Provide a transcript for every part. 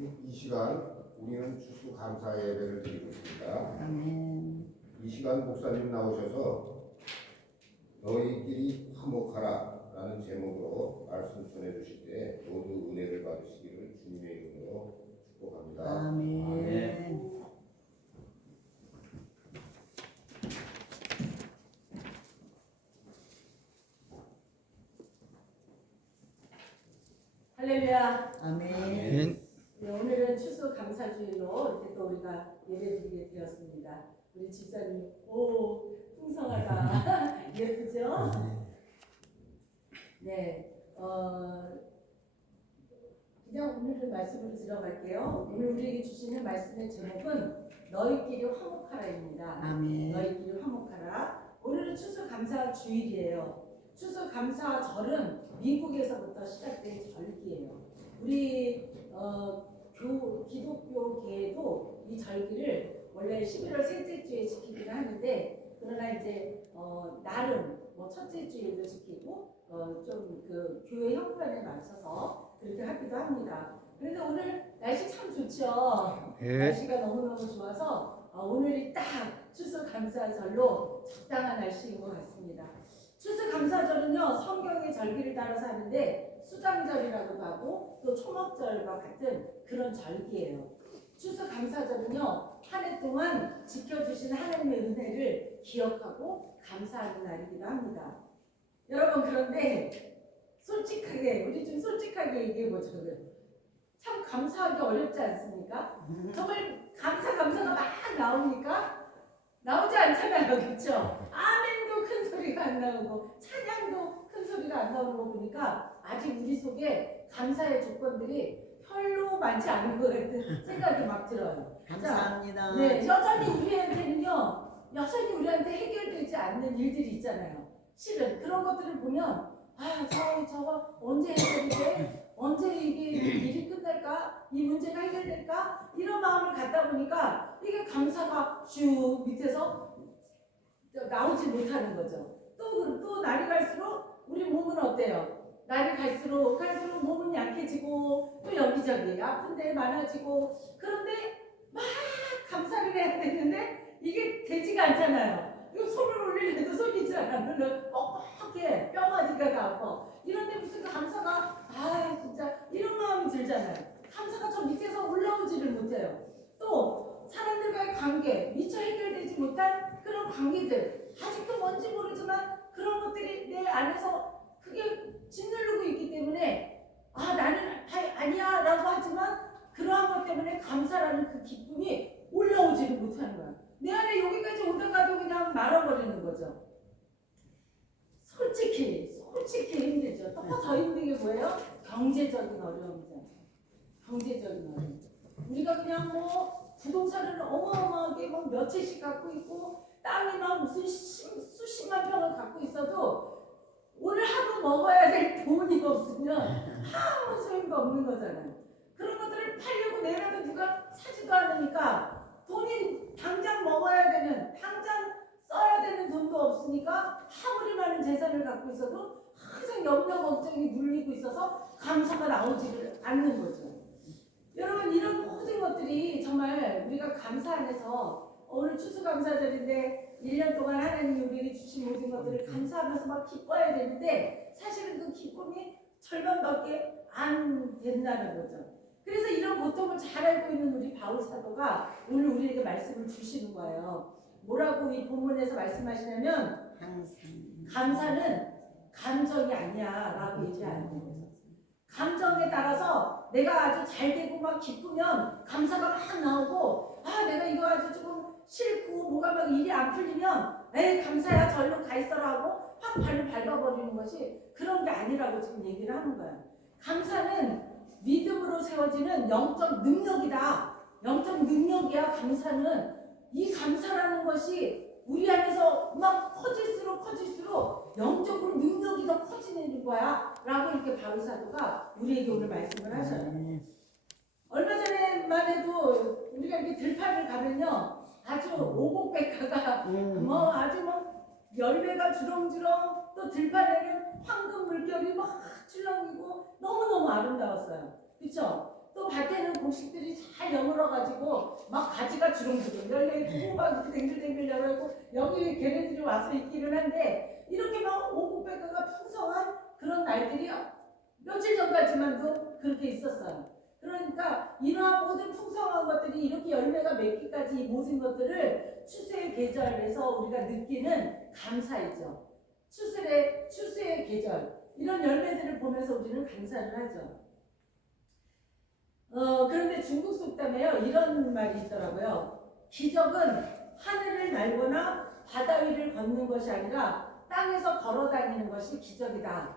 지금 이 시간 우리는 추수감사 예배를 드리고 있습니다. 아멘. 이 시간 목사님 나오셔서 너희끼리 화목하라 라는 제목으로 말씀 전해주실 때 모두 은혜를 받으시기를 주님의 이름으로 축복합니다. 아멘. 아멘. 할렐루야. 아멘. 네, 오늘은 추수감사주일로 이렇게 또 우리가 예배드리게 되었습니다. 우리 집사님, 오 풍성하다. 예쁘죠? 네, 그냥 오늘은 말씀으로 들어갈게요. 오늘 우리에게 주시는 말씀의 제목은 너희끼리 화목하라입니다. 아멘. 너희끼리 화목하라. 오늘은 추수감사주일이에요. 추수감사절은 미국에서부터 시작된 절기예요. 우리 기독교계에도 이 절기를 원래 11월 셋째 주에 지키기는 하는데, 그러나 이제 나름 뭐 첫째 주에도 지키고 좀 그 교회 형편에 맞춰서 그렇게 하기도 합니다. 그런데 오늘 날씨 참 좋죠. 날씨가 너무너무 좋아서 오늘이 딱 추수감사절로 적당한 날씨인 것 같습니다. 추수감사절은요, 성경의 절기를 따라서 하는데 수장절이라고도 하고 또 초막절과 같은 그런 절기예요. 추수감사절은요, 한 해 동안 지켜주신 하나님의 은혜를 기억하고 감사하는 날이기도 합니다. 여러분, 그런데 솔직하게, 우리 좀 솔직하게 얘기해보죠. 참 감사하기 어렵지 않습니까? 정말 감사가 막 나오니까 나오지 않잖아요. 그렇죠? 아멘도 큰 소리가 안 나오고 찬양도 큰 소리가 안 나오는 거 보니까 아직 우리 속에 감사의 조건들이 별로 많지 않은 것 같은 생각이 막 들어요. 감사합니다. 네, 여전히 우리한테 해결되지 않는 일들이 있잖아요. 실은 그런 것들을 보면 저거 언제 해결돼? 언제 이게 일이 끝날까? 이 문제가 해결될까? 이런 마음을 갖다 보니까 이게 감사가 쭉 밑에서 나오지 못하는 거죠. 또 날이 갈수록 우리 몸은 어때요? 날이 갈수록 몸은 약해지고 또 여기저기 아픈 데 많아지고, 그런데 막 감사를 해야 되는데 이게 되지가 않잖아요. 이거 손을 올리려도 손이 잘 안 올려. 뻑뻑해. 뼈마디가 다 아파. 이런데 무슨 감사가 진짜 이런 마음이 들잖아요. 감사가 저 밑에서 올라오지를 못해요. 또 사람들과의 관계, 미처 해결되지 못한 그런 관계들, 아직도 뭔지 모르지만 그런 것들이 내 안에서 그게 짓누르고 있기 때문에 나는 아니야 라고 하지만 그러한 것 때문에 감사라는 그 기쁨이 올라오지를 못하는 거야. 내 안에 여기까지 오다가도 그냥 말아버리는 거죠. 솔직히 힘들죠. 또 더 힘든 게 뭐예요? 경제적인 어려움이잖아요. 경제적인 어려움. 우리가 그냥 뭐 부동산을 어마어마하게 막 몇 채씩 갖고 있고 땅이 막 무슨 수십만 평을 갖고 있어도 오늘 하루 먹어야 될 돈이 없으면 아무 소용도 없는 거잖아요. 그런 것들을 팔려고 내놔도 누가 사지도 않으니까 돈이 당장 먹어야 되는, 당장 써야 되는 돈도 없으니까 아무리 많은 재산을 갖고 있어도 항상 염려 걱정이 눌리고 있어서 감사가 나오지를 않는 거죠. 여러분, 이런 모든 것들이 정말 우리가 감사 안에서 오늘 추수감사절인데 1년 동안 하나님이 우리에게 주신 모든 것들을 감사하면서 막 기뻐해야 되는데 사실은 그 기쁨이 절반밖에 안 된다는 거죠. 그래서 이런 고통을 잘 알고 있는 우리 바울 사도가 오늘 우리에게 말씀을 주시는 거예요. 뭐라고 이 본문에서 말씀하시냐면 감사는 감정이 아니야 라고 얘기하는 거죠. 감정에 따라서 내가 아주 잘 되고 막 기쁘면 감사가 막 나오고, 내가 이거 아주 조금 싫고 뭐가 막 일이 안 풀리면 에이 감사야 절로 가 있어라 하고 확 발을 밟아버리는 것이 그런 게 아니라고 지금 얘기를 하는 거예요. 감사는 믿음으로 세워지는 영적 능력이다. 영적 능력이야. 감사는 이 감사라는 것이 우리 안에서 막 커질수록 영적으로 능력이 더 커지는 거야 라고 이렇게 바울 사도가 우리에게 오늘 말씀을 하셔요. 얼마 전에만 해도 우리가 이렇게 들판을 가면요, 아주 오곡백화가 아주 막 열매가 주렁주렁, 또 들판에는 황금 물결이 막 출렁이고 너무너무 아름다웠어요. 그렇죠? 또 밭에는 곡식들이 잘 여물어가지고 막 가지가 주렁주렁 열려있고 막 이렇게 댕글댕글 열어있고 여기 걔네들이 와서 있기는 한데 이렇게 막 오곡백과가 풍성한 그런 날들이 며칠 전까지만도 그렇게 있었어요. 그러니까 이러한 모든 풍성한 것들이 이렇게 열매가 맺기까지 이 모든 것들을 추수의 계절에서 우리가 느끼는 감사이죠. 추수의 계절 이런 열매들을 보면서 우리는 감사를 하죠. 그런데 중국 속담에요 이런 말이 있더라고요. 기적은 하늘을 날거나 바다 위를 걷는 것이 아니라 땅에서 걸어 다니는 것이 기적이다.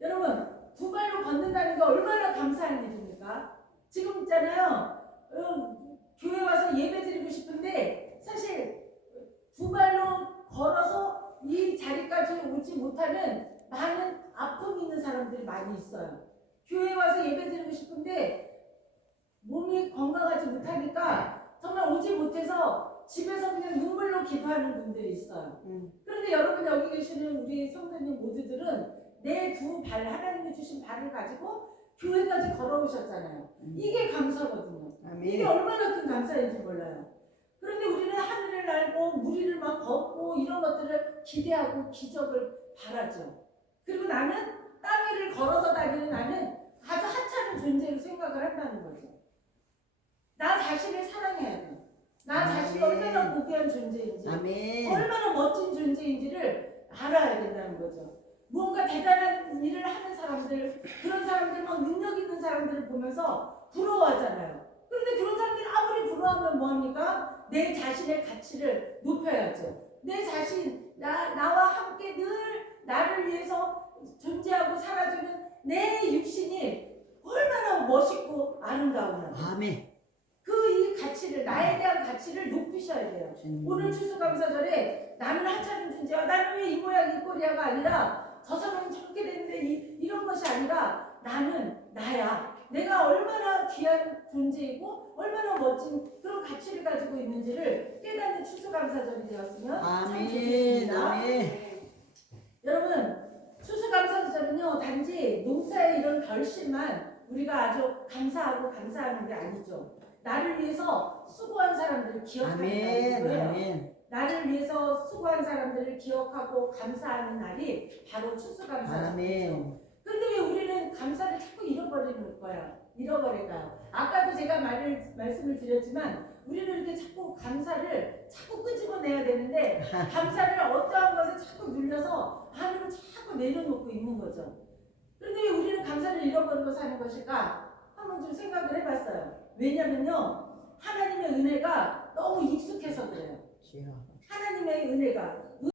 여러분 두 발로 걷는다는 게 얼마나 감사한 일입니까? 지금 있잖아요. 교회 와서 예배 드리고 싶은데 사실 두 발로 걸어서 이 자리까지 오지 못하는 많은 아픔이 있는 사람들이 많이 있어요. 교회 와서 예배 드리고 싶은데 몸이 건강하지 못하니까 정말 오지 못해서 집에서 그냥 눈물로 기도하는 분들이 있어요. 그런데 여러분 여기 계시는 우리 성도님 모두들은 내 두 발, 하나님이 주신 발을 가지고 교회까지 걸어오셨잖아요. 이게 감사거든요. 이게 얼마나 큰 감사인지 몰라요. 그런데 우리는 하늘을 날고 무리를 막 걷고 이런 것들을 기대하고 기적을 바라죠. 그리고 나는 땅 위를 걸어서 다니는 나는 아주 하찮은 존재로 생각을 한다는 거죠. 나 자신을 사랑해야 돼. 나 자신이 얼마나 고귀한 존재인지, 얼마나 멋진 존재인지를 알아야 된다는 거죠. 무언가 대단한 일을 하는 사람들, 그런 사람들 막 능력 있는 사람들을 보면서 부러워하잖아요. 그런데 그런 사람들이 아무리 부러워하면 뭐합니까? 내 자신의 가치를 높여야죠. 내 자신, 나와 함께 늘 나를 위해서 존재하고 살아주는 내 육신이 얼마나 멋있고 아름다우나. 이 가치를, 나에 대한 가치를 높이셔야 돼요. 오늘 추수감사절에 나는 하찮은 존재야, 나는 왜 이 모양 이 꼴이야가 아니라 저 사람은 저렇게 됐는데 이런 것이 아니라 나는 나야. 내가 얼마나 귀한 존재이고 얼마나 멋진 그런 가치를 가지고 있는지를 깨닫는 추수감사절이 되었으면 참 좋겠습니다. 여러분 추수감사절은요 단지 농사의 이런 결실만 우리가 아주 감사하고 감사하는 게 아니죠. 나를 위해서 수고한 사람들을 기억하는 거예요. 나를 위해서 수고한 사람들을 기억하고 감사하는 날이 바로 추수감사절이죠. 그런데 왜 우리는 감사를 자꾸 잃어버릴까요? 아까도 제가 말씀을 드렸지만 우리는 이렇게 자꾸 감사를 자꾸 끄집어내야 되는데 감사를 어떠한 것에 자꾸 눌려서 안으로 자꾸 내려놓고 있는 거죠. 그런데 왜 우리는 감사를 잃어버리고 사는 것일까? 한번 좀 생각을 해봤어요. 왜냐면요 하나님의 은혜가 너무 익숙해서 그래요. 하나님의 은혜가